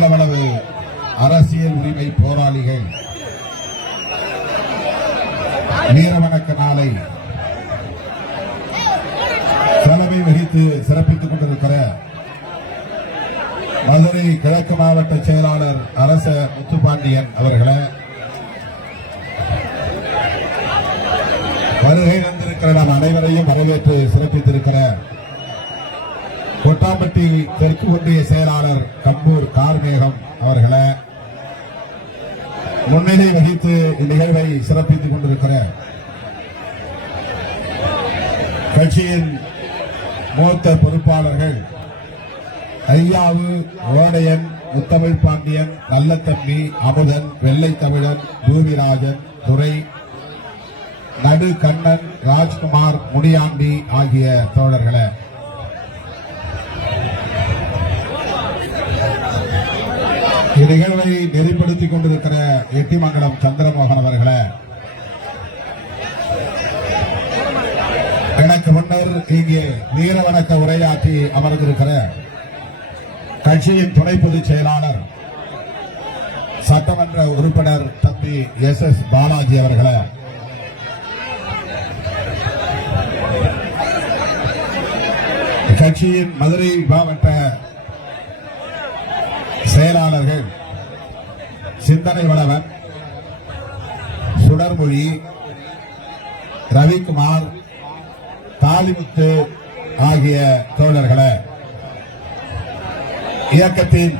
மேலவளவு அரசியல் உரிமை போராளிகள். வீரவணக்க நாளை தலைமை வகித்து சிறப்பித்துக் கொண்டிருக்கிற மதுரை கிழக்கு மாவட்ட செயலாளர் அரச முத்துப்பாண்டியன் அவர்களை வருகை வந்திருக்கிற நாம் அனைவரையும் வரவேற்று சிறப்பித்திருக்கிற கொட்டாம்பட்டி தெற்கு ஒன்றிய செயலாளர் கம்பூர் கார்மேகம் அவர்களை முன்னிலை வகித்து இந்நிகழ்வை சிறப்பித்துக் கொண்டிருக்கிற கட்சியின் மூத்த பொறுப்பாளர்கள் ஐயாவு ஓடையன் முத்தமிழ் பாண்டியன் நல்லத்தம்பி அமுதன் வெள்ளை தமிழன் பூமிராஜன் துரை நடு கண்ணன் ராஜ்குமார் முனியாண்டி ஆகிய தோழர்களை. இந்நிகழ்வை நெறிப்படுத்திக் கொண்டிருக்கிற எட்டிமங்கலம் சந்திரமோகன் அவர்களே. எனக்கு முன்னர் இங்கே வீர வணக்க உரையாற்றி அமர்ந்திருக்கிற கட்சியின் துணை பொதுச் செயலாளர் சட்டமன்ற உறுப்பினர் தம்பி எஸ் எஸ் பாலாஜி அவர்களே. கட்சியின் மதுரை மாவட்ட செயலாளர்கள் சிந்தனை வளவன் சுடர்மொழி ரவிக்குமார் தாலிமுத்து ஆகிய தோழர்களே இயக்கத்தின்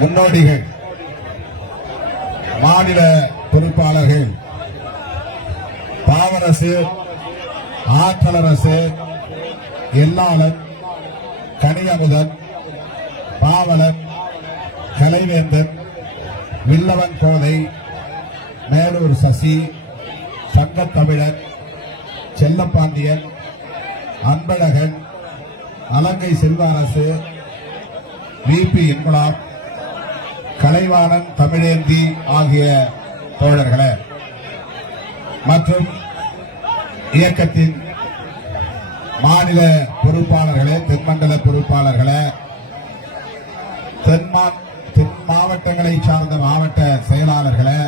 முன்னோடிகள் மாநில பொறுப்பாளர்கள் பாவரசு ஆற்றலரசு எல்லாளன் கனியமுதன் நாவலர் கலைவேந்தன் வில்லவன் கோதை மேலூர் சசி சங்கத்தமிழர் செல்லப்பாண்டியன் அன்பழகன் அலங்கை செல்வரசு விபி இன்குலாப் கலைவாணன் தமிழேந்தி ஆகிய தோழர்களே. மற்றும் இயக்கத்தின் மாநில பொறுப்பாளர்களே தென்மண்டல பொறுப்பாளர்களே தென் மா- தென் மாவட்டங்களை சார்ந்த மாவட்ட செயலாளர்களை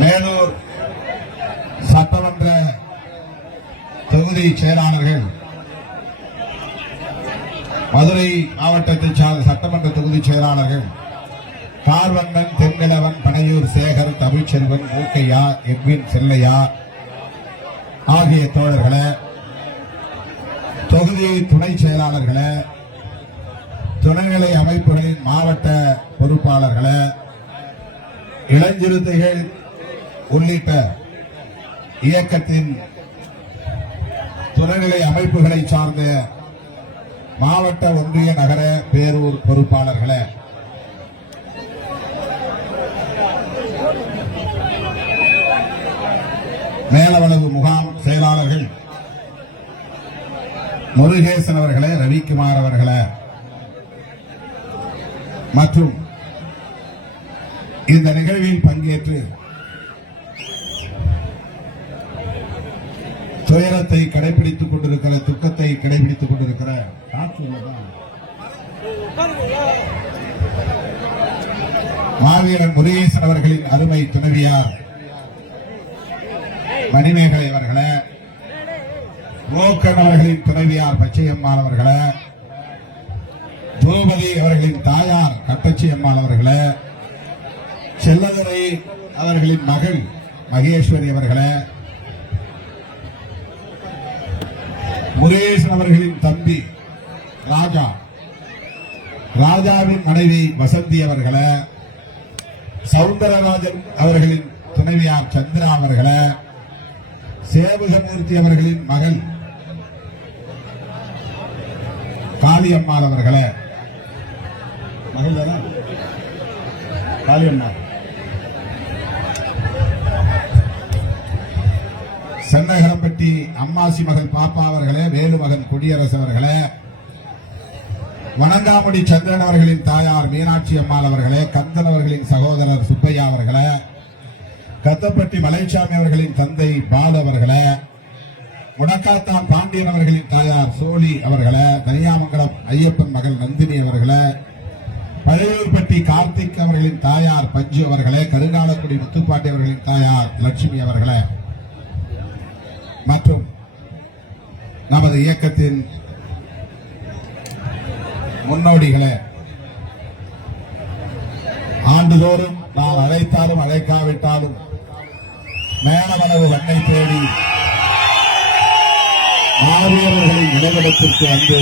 மேலூர் சட்டமன்ற தொகுதி செயலாளர்கள் மதுரை மாவட்டத்தை சார்ந்த சட்டமன்ற தொகுதி செயலாளர்கள் பார்வண்ணன் தென்னிலவன் பனையூர் சேகர் தமிழ்ச்செல்வன் மூக்கையா எட்வின் செல்லையா ஆகிய தோழர்களை தொகுதி துணை செயலாளர்களை துணைநிலை அமைப்புகளின் மாவட்ட பொறுப்பாளர்களை இளஞ்சிறுத்தைகள் உள்ளிட்ட இயக்கத்தின் துணைநிலை அமைப்புகளை சார்ந்த மாவட்ட ஒன்றிய நகர பேரூர் பொறுப்பாளர்களை. மேலவளவு முகாம் செயலாளர்கள் முருகேசன் அவர்களே ரவிக்குமார் அவர்களே. மற்றும் இந்த நிகழ்வில் பங்கேற்று துயரத்தை கடைபிடித்துக் கொண்டிருக்கிற துக்கத்தை கடைபிடித்துக் கொண்டிருக்கிற காற்று மாவீரன் முருகேசன் அவர்களின் அருமை துணைவியார் மணிமேகலை அவர்களே. மோக்கன் துணைவியார் பச்சையம்மாள் அவர்களை பூபதி அவர்களின் தாயார் கட்டச்சி அம்மாள் அவர்களை செல்லதுரை அவர்களின் மகள் மகேஸ்வரி அவர்களை முருகேசன் அவர்களின் தம்பி ராஜா ராஜாவின் மனைவி வசந்தி அவர்களை சவுந்தரராஜன் அவர்களின் துணைவியார் சந்திரா அவர்களை சேவகமூர்த்தி அவர்களின் மகள் காளியம்மாள் அவர்களே. மகள் தானே காளியம்மாள் சென்னகரப்பட்டி அம்மாசி மகன் பாப்பா அவர்களே வேலு மகன் குடியரசு அவர்களே. வணங்காமுடி சந்திரன் அவர்களின் தாயார் மீனாட்சி அம்மாள் அவர்களே கந்தன் அவர்களின் சகோதரர் சுப்பையா அவர்களே. கத்தப்பட்டி மலைச்சாமி அவர்களின் தந்தை பால் அவர்களே. முடக்காத்தான் பாண்டியன் அவர்களின் தாயார் சோழி அவர்களை தனியாமங்கலம் ஐயப்பன் மகள் நந்தினி அவர்களை பழையூர்பட்டி கார்த்திக் அவர்களின் தாயார் பஞ்சு அவர்களே கருங்காலக்குடி முத்துப்பாட்டி அவர்களின் தாயார் லட்சுமி அவர்களே மற்றும் நமது இயக்கத்தின் முன்னோடிகளே ஆண்டுதோறும் நாம் அழைத்தாலும் அழைக்காவிட்டாலும் மேலவளவு வண்ணை தேடி மாவீரர்களின் நினைவிடத்திற்கு வந்து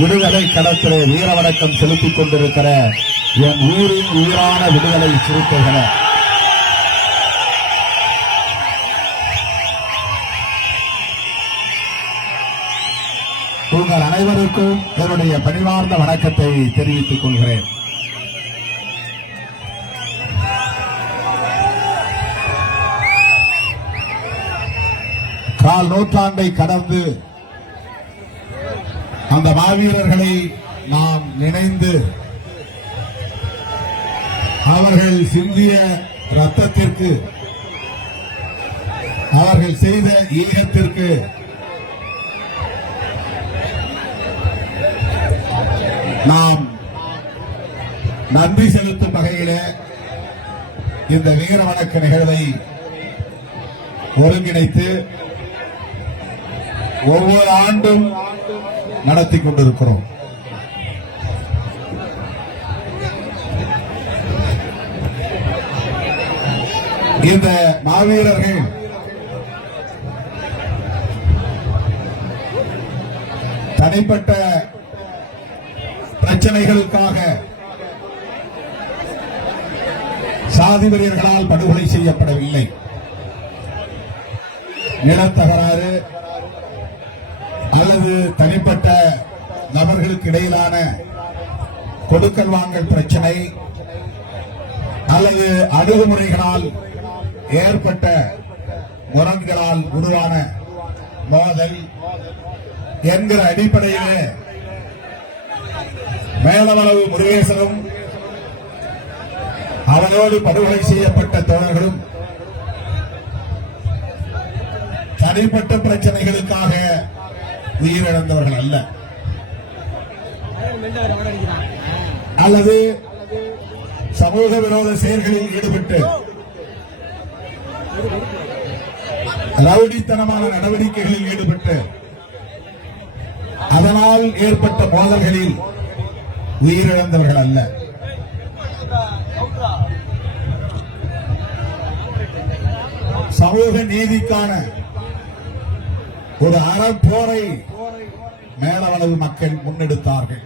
விடுதலை கடத்திலே வீர வணக்கம் செலுத்திக் கொண்டிருக்கிற என் ஊரின் உயிரான விடுதலை சிறுத்தைகளை. உங்கள் அனைவருக்கும் என்னுடைய பணிவார்ந்த வணக்கத்தை தெரிவித்துக் கொள்கிறேன். கால் நூற்றாண்டை கடந்து அந்த மாவீரர்களை நாம் நினைந்து அவர்கள் சிந்திய ரத்தத்திற்கு அவர்கள் செய்த ஈகத்திற்கு நாம் நன்றி செலுத்தும் வகையிலே இந்த வீர வணக்க நிகழ்வை ஒருங்கிணைத்து ஒவ்வொரு ஆண்டும் நடத்தி கொண்டிருக்கிறோம். இந்த மாவீரர்கள் தனிப்பட்ட பிரச்சனைகளுக்காக சாதி வெறியர்களால் படுகொலை செய்யப்படவில்லை. நிலத்தகராறு அல்லது தனிப்பட்ட நபர்களுக்கு இடையிலான கொடுக்கல் வாங்கல் பிரச்சனை அல்லது அணுகுமுறைகளால் ஏற்பட்ட முரண்களால் உருவான மோதல் என்கிற அடிப்படையிலே மேலவளவு முருகேசனும் அவனோடு படுகொலை செய்யப்பட்ட தோழர்களும் தனிப்பட்ட பிரச்சனைகளுக்காக உயிரிழந்தவர்கள் அல்ல. அல்லது சமூக விரோத செயல்களில் ஈடுபட்டு ரவுடித்தனமான நடவடிக்கைகளில் ஈடுபட்டு அதனால் ஏற்பட்ட மோதல்களில் உயிரிழந்தவர்கள் அல்ல. சமூக நீதிக்கான ஒரு அறப்போரை மேலவளவு மக்கள் முன்னெடுத்தார்கள்.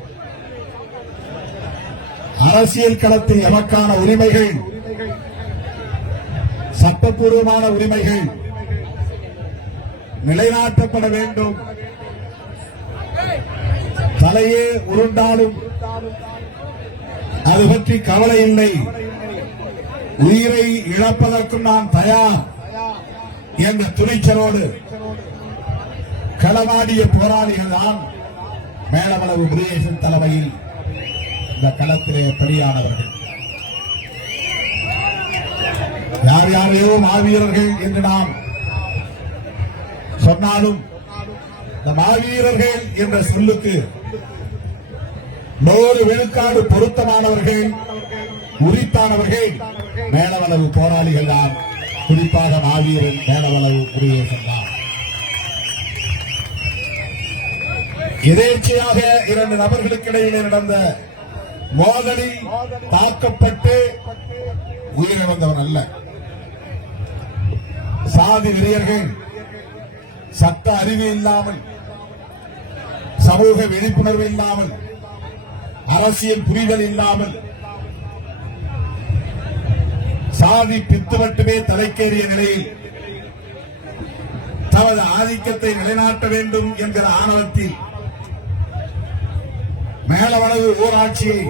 அரசியல் களத்தில் எமக்கான உரிமைகள் சட்டப்பூர்வமான உரிமைகள் நிலைநாட்டப்பட வேண்டும். தலையே உருண்டாலும் அது பற்றி கவலை இல்லை. உயிரை இழப்பதற்கும் நான் தயார். என்ற துணிச்சலோடு களமாடிய போராளிகள் தான் மேலவளவு பிரியேசன் தலைமையில் இந்த களத்திலே பலியானவர்கள் யார் யாரையோ மாவீரர்கள் என்று நாம் சொன்னாலும் இந்த மாவீரர்கள் என்ற சொல்லுக்கு நூறு விழுக்காடு பொருத்தமானவர்கள் உரித்தானவர்கள் மேலவளவு போராளிகள் தான் குறிப்பாக மாவீரன் மேலவளவு முருகேசன் தான் எதேச்சையாக இரண்டு நபர்களுக்கு இடையிலே நடந்த மோதலில் தாக்கப்பட்டு உயிரிழந்தவன் அல்ல. சாதி வெறியர்கள் சட்ட அறிவு இல்லாமல் சமூக விழிப்புணர்வு இல்லாமல் அரசியல் புரிதல் இல்லாமல் சாதி பித்து மட்டுமே தலைக்கேறிய நிலையில் தமது ஆதிக்கத்தை நிலைநாட்ட வேண்டும் என்கிற ஆணவத்தில் மேலவளவு ஊராட்சியை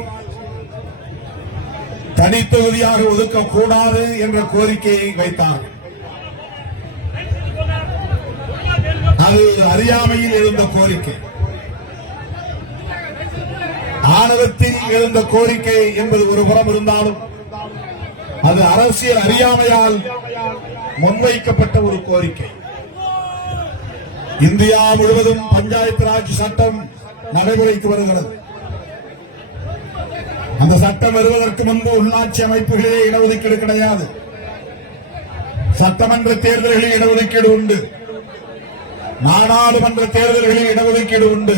தனித்தொகுதியாக ஒதுக்கக்கூடாது என்ற கோரிக்கையை வைத்தார். அது அறியாமையில் எழுந்த கோரிக்கை. ஆணவத்தில் எழுந்த கோரிக்கை என்பது ஒரு புறம் இருந்தாலும் அது அரசியல் அறியாமையால் முன்வைக்கப்பட்ட ஒரு கோரிக்கை. இந்தியா முழுவதும் பஞ்சாயத்து ராஜ் சட்டம் நடைமுறைக்கு வருகிறது. அந்த சட்டம் வருவதற்கு முன்பு உள்ளாட்சி அமைப்புகளே இடஒதுக்கீடு கிடையாது. சட்டமன்ற தேர்தல்களில் இடஒதுக்கீடு உண்டு. நாடாளுமன்ற தேர்தல்களில் இடஒதுக்கீடு உண்டு.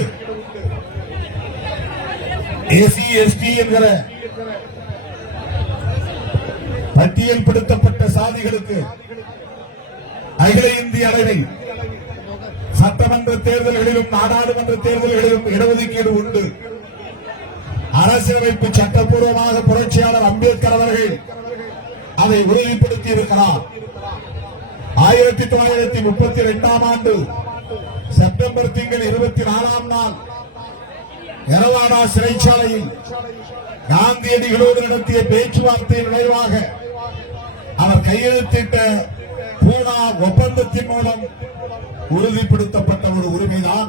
ஏசி எஸ்டி என்கிற பட்டியல்படுத்தப்பட்ட சாதிகளுக்கு அகில இந்திய அளவில் சட்டமன்ற தேர்தல்களிலும் நாடாளுமன்ற தேர்தல்களிலும் இடஒதுக்கீடு உண்டு. அரசியலமைப்பு சட்டப்பூர்வமாக புரட்சியாளர் அம்பேத்கர் அவர்கள் அதை உறுதிப்படுத்தி இருக்கிறார் ஆயிரத்தி தொள்ளாயிரத்தி முப்பத்தி இரண்டாம் ஆண்டு செப்டம்பர் திங்கள் இருபத்தி நாலாம் நாள் எரவாடா சிறைச்சாலையில் காந்தியடிகளோடு நடத்திய பேச்சுவார்த்தையின் விளைவாக அவர் கையெழுத்திட்ட பூனா ஒப்பந்தத்தின் மூலம் உறுதிப்படுத்தப்பட்ட ஒரு உரிமைதான்.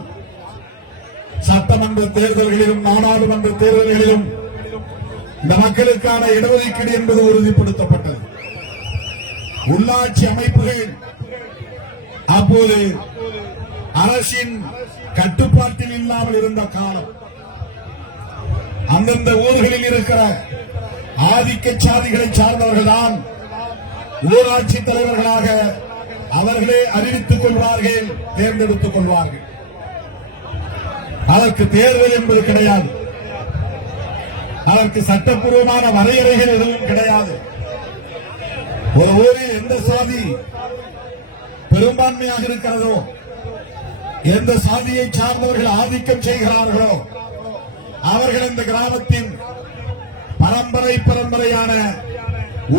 சட்டமன்ற தேர்தல்களிலும் நாடாளுமன்ற தேர்தல்களிலும் இந்த மக்களுக்கான இடஒதுக்கீடு என்பது உறுதிப்படுத்தப்பட்டது. உள்ளாட்சி அமைப்புகள் அப்போது அரசின் கட்டுப்பாட்டில் இல்லாமல் இருந்த காலம் அந்தந்த ஊர்களில் இருக்கிற ஆதிக்க சாதிகளை சார்ந்தவர்கள்தான் ஊராட்சி தலைவர்களாக அவர்களே அறிவித்துக் கொள்வார்கள் தேர்ந்தெடுத்துக் கொள்வார்கள். அதற்கு தேர்தல் என்பது கிடையாது. அதற்கு சட்டப்பூர்வமான வரையறைகள் எதுவும் கிடையாது. ஒரு ஊரில் எந்த சாதி பெரும்பான்மையாக இருக்கிறதோ எந்த சாதியை சார்ந்தவர்கள் ஆதிக்கம் செய்கிறார்களோ அவர்கள் இந்த கிராமத்தின் பரம்பரை பரம்பரையான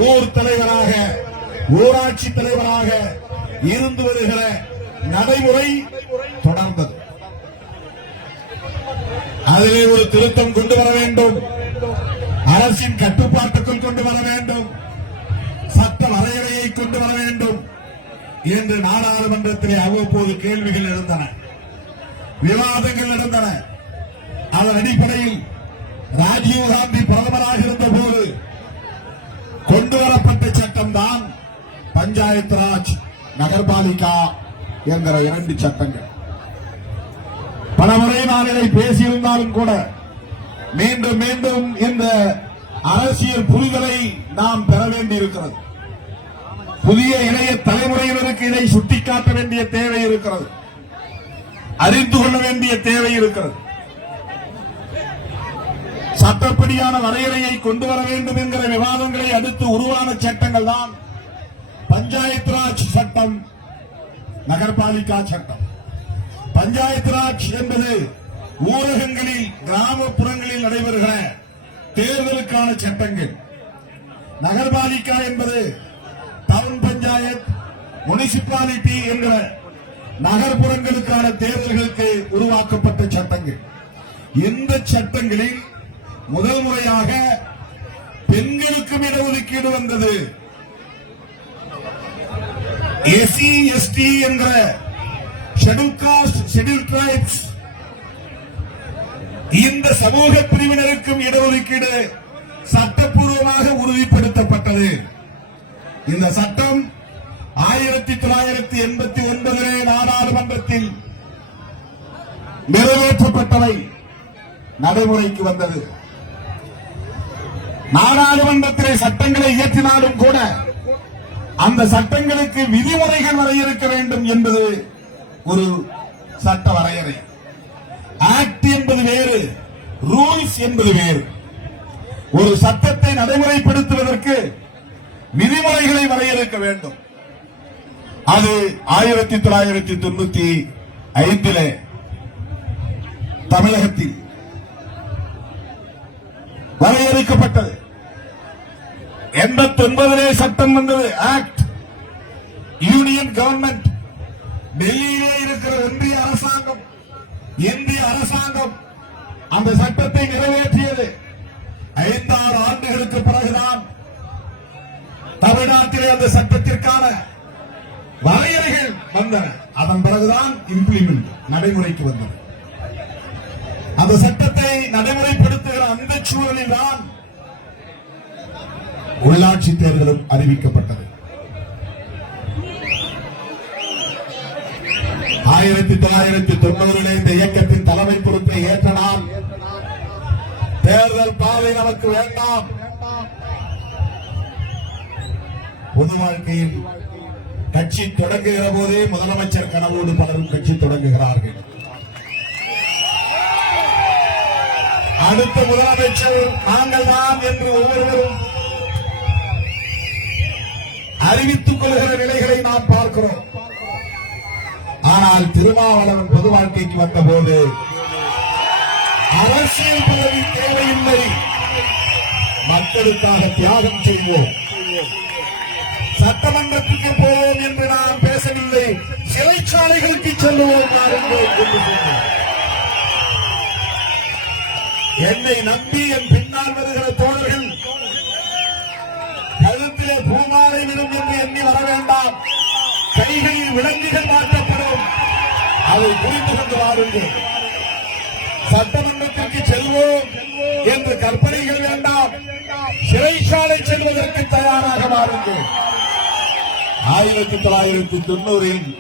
ஊர் தலைவராக ஊராட்சி தலைவராக இருந்து வருகிற நடைமுறை தொடர்ந்தது. அதிலே ஒரு திருத்தம் கொண்டு வர வேண்டும். அரசின் கட்டுப்பாட்டுக்குள் கொண்டு வர வேண்டும். சட்ட வரையறையை கொண்டு வர வேண்டும். என்று நாடாளுமன்றத்திலே அவ்வப்போது கேள்விகள் இருந்தன விவாதங்கள் நடந்தன அதன் அடிப்படையில் ராஜீவ் காந்தி பிரதமராக இருந்த போது கொண்டு வரப்பட்ட சட்டம் தான் பஞ்சாயத்து ராஜ் நகர்பாலிகா என்கிற இரண்டு சட்டங்கள். பலமுறை நான் இதை பேசியிருந்தாலும் கூட மீண்டும் மீண்டும் இந்த அரசியல் புரிதலை நாம் பெற வேண்டியிருக்கிறது. புதிய இளைய தலைமுறையினருக்கு இதை சுட்டிக்காட்ட வேண்டிய தேவை இருக்கிறது. அறிந்து கொள்ள வேண்டிய தேவை இருக்கிறது. சட்டப்படியான வரையறையை கொண்டு வர வேண்டும் என்கிற விவாதங்களை அடுத்து உருவான சட்டங்கள் தான் பஞ்சாயத்து ராஜ் சட்டம் நகர்பாலிகா சட்டம். பஞ்சாயத்து ராஜ் என்பது ஊரகங்களில் கிராமப்புறங்களில் நடைபெறுகிற தேர்தலுக்கான சட்டங்கள். நகர்பாலிகா என்பது டவுன் பஞ்சாயத் முனிசிபாலிட்டி என்கிற நகர்ப்புறங்களுக்கான தேர்தல்களுக்கு உருவாக்கப்பட்ட சட்டங்கள். இந்த சட்டங்களில் முதல் முறையாக பெண்களுக்கும் இடஒதுக்கீடு வந்தது. எஸ்சி எஸ்டி என்ற ஷெடியூல் காஸ்ட் ஷெடியூல் டிரைப்ஸ் இந்த சமூக பிரிவினருக்கும் இடஒதுக்கீடு சட்டப்பூர்வமாக உறுதிப்படுத்தப்பட்டது. இந்த சட்டம் ஆயிரத்தி தொள்ளாயிரத்தி எண்பத்தி ஒன்பதிலே நாடாளுமன்றத்தில் நிறைவேற்றப்பட்டவை நடைமுறைக்கு வந்தது. நாடாளுமன்றத்திலே சட்டங்களை இயற்றினாலும் கூட அந்த சட்டங்களுக்கு விதிமுறைகள் வரையறுக்க வேண்டும் என்பது ஒரு சட்ட வரையறை. ஆக்ட் என்பது வேறு ரூல்ஸ் என்பது வேறு. ஒரு சட்டத்தை நடைமுறைப்படுத்துவதற்கு விதிமுறைகளை வரையறுக்க வேண்டும். அது ஆயிரத்தி தொள்ளாயிரத்தி தொண்ணூத்தி ஐந்திலே தமிழகத்தில் வரையறுக்கப்பட்டது. எண்பத்தி ஒன்பதிலே சட்டம் வந்தது. ஆக்ட் யூனியன் கவர்மெண்ட் டெல்லியில் இந்திய அரசாங்கம் அந்த சட்டத்தை நிறைவேற்றியது. ஐந்தாறு ஆண்டுகளுக்கு பிறகுதான் தமிழ்நாட்டிலே அந்த சட்டத்திற்கான வரையறைகள் வந்தன. அதன் பிறகுதான் இம்ப்ளிமெண்ட் நடைமுறைக்கு வந்தது. அந்த சட்டத்தை நடைமுறைப்படுத்துகிற அந்த சூழலில் தான் உள்ளாட்சி தேர்தலும் அறிவிக்கப்பட்டது. ஆயிரத்தி தொள்ளாயிரத்தி தொண்ணூறில் இந்த இயக்கத்தின் தலைமை பொறுப்பை ஏற்ற நான் தேர்தல் பாதை நமக்கு வேண்டாம். பொது வாழ்க்கையில் கட்சி தொடங்குகிற போதே முதலமைச்சர் கனவோடு பலரும் கட்சி தொடங்குகிறார்கள். அடுத்த முதலமைச்சர் நாங்கள் தான் என்று ஒவ்வொருவரும் அறிவித்துக் கொள்கிற நிலைகளை நாம் பார்க்கிறோம். ஆனால் திருமாவளவன் பொது வாழ்க்கைக்கு வந்தபோது அரசியல் பதவி தேவையில்லை. மக்களுக்காக தியாகம் செய்வோம். சட்டமன்றத்துக்கு போவோம் என்று நான் பேசவில்லை. சிறைச்சாலைகளுக்கு செல்லுவோம் என்னை நம்பி என் பின்னால் வருகிற தோழர்கள் கழுத்திலே பூமாலை விடும் என்று எண்ணி வர வேண்டாம். கைகளில் விலங்குகள் மாற்றப்படும் அதை புரிந்து கொண்டு வாருங்கள். சட்டமன்றத்திற்கு செல்வோம் என்று கற்பனைகள் வேண்டாம். சிறைச்சாலை செல்வதற்கு தயாராக வாருங்கள். ஆயிரத்தி தொள்ளாயிரத்தி தொண்ணூறில்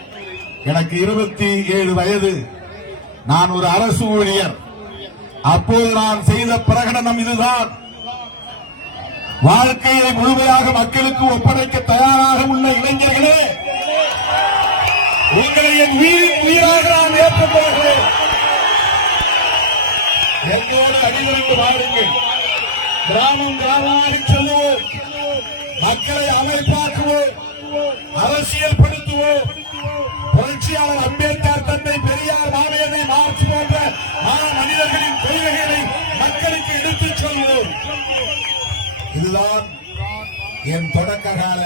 எனக்கு இருபத்தி ஏழு வயது. நான் ஒரு அரசு ஊழியர். அப்போது நான் செய்த பிரகடனம் இதுதான். வாழ்க்கையை முழுமையாக மக்களுக்கு ஒப்படைக்க தயாராக உள்ள இளைஞர்கள் என் உயிரின் உயிராக நான் ஏற்றுக்கொள்கிறேன். எங்களோடு என்னோடு வாருங்கள். கிராமம் கிராமமாக செல்லுவோம் மக்களை அமைப்பாக்குவோம். அரசியல் படுத்துவோம் புரட்சியாளர் அம்பேத்கர் தந்தை பெரியார் மாவேதை மார்ச் போன்ற மா மனிதர்களின் கொள்கைகளை மக்களுக்கு எடுத்துச் சொல்வோம். இதுதான் என் தொடக்க கால